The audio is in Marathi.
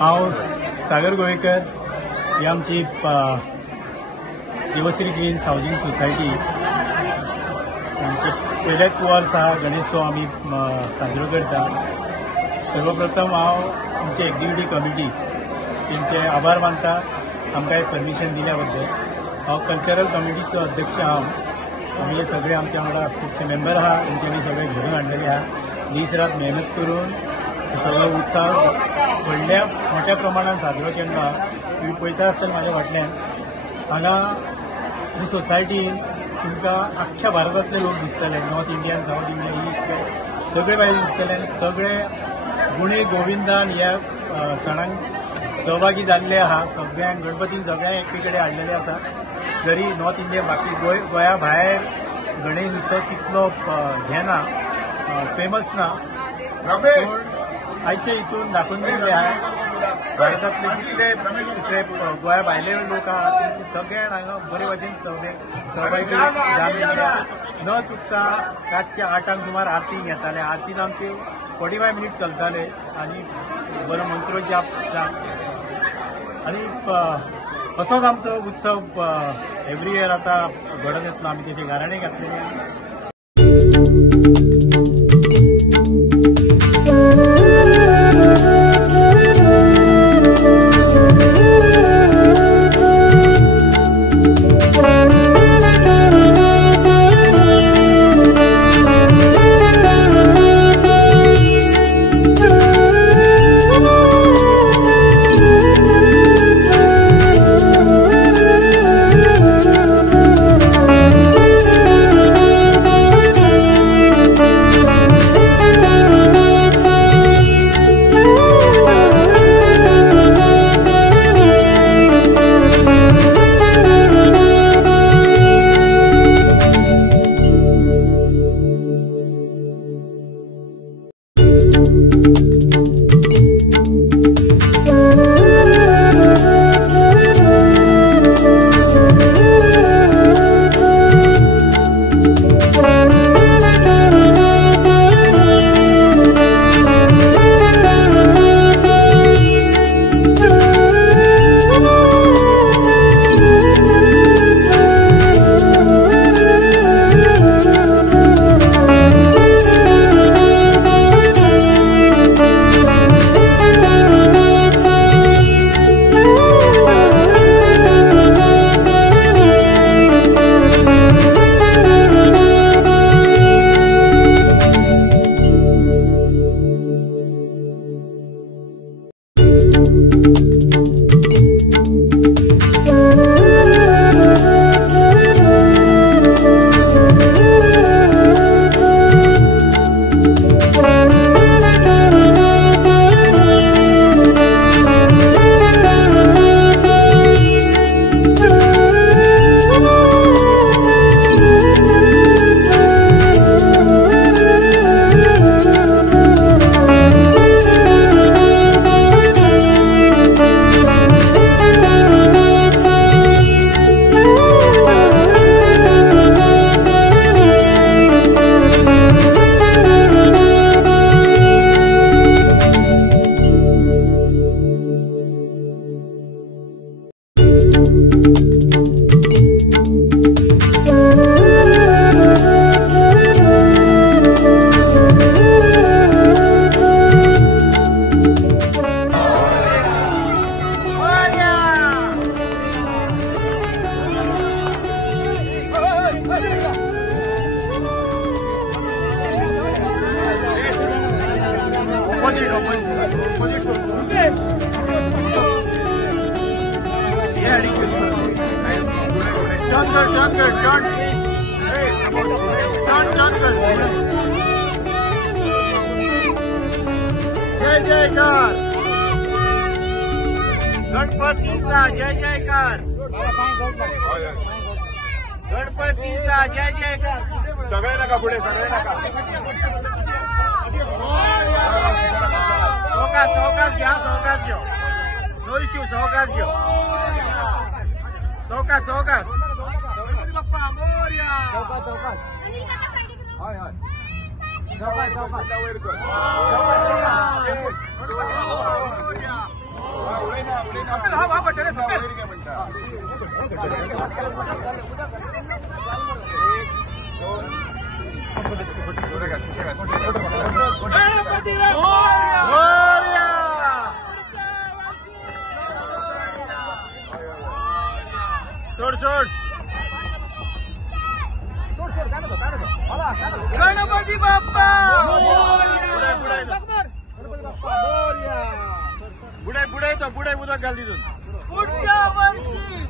हांव सागर गोवेकर ही आमची देवश्री ग्रीन्स हावजिंग सोसायटी आमचे पयलेच वर्स आहा गणेशोत्सव आमी साजरो करता। सर्वप्रथम हांव आमचे एक्झिक्युटीव कमिटी तेंचे आभार मानता आमकां परमिशन दिल्या बद्दल। हांव कल्चरल कमिटीचो अध्यक्ष हांव। आमी सगळे आमच्या वांगडा खुबशे मेंबर आहा तेंच्यांनी सगळे घडोवन हाडलेले आहा। दीस रात मेहनत करून सगळो उत्सव व्हडल्या मोठ्या प्रमाणात साजरो केला। तुम्ही पळयता आसतना म्हाज्या फाटल्यान हांगा ही सोसायटीन तुमकां आख्ख्या भारतांतले लोक दिसतले, north Indian, south Indian, east सगळे भायर दिसतले। सगळे गुणे गोविंदान ह्या सणांक सहभागी जाल्ले आहा। सगळ्यांक गणपतीन सगळ्यांक एके कडेन हाडलेले आसा। जरी नॉर्थ इंडिया बाकी गोंया भायर गणेश उत्सव तितलो घेना, फेमस ना, पूण आयचे हितून दाखोवन दिल्ले आहा भारतांतले जितले दुसरे गोंया भायले लोक आहा तेंचे सगळ्यांक हांगा बरे भशेन सहभागी जाल्ले। न चुकता रातचे 8 सुमार आरती घेताले। आरतीन आमचे 45 मिनिट चलताले आनी बरो मंत्रो जाप आनी असोच आमचो उत्सव एवरी इयर आता घडोवन येतलो। आमी तशें गाराणें घातलेलें। जय जयकार गणपतीचा जय जयकार गणपतीचा जय जयकार सगळे नका पुढे सगळे नका सावकाश घ्या सावकाश घ्या नो इश्यू सावकाश घ्या सावकाश सावकाश बाप्पा मोरया सावकाश सावकाश हाय हाय सावकाश सावकाश सोड सोड गणपती बाप्पा पुढे पुढे पुढे उदक घाल तिथून पुढच्या वर्षी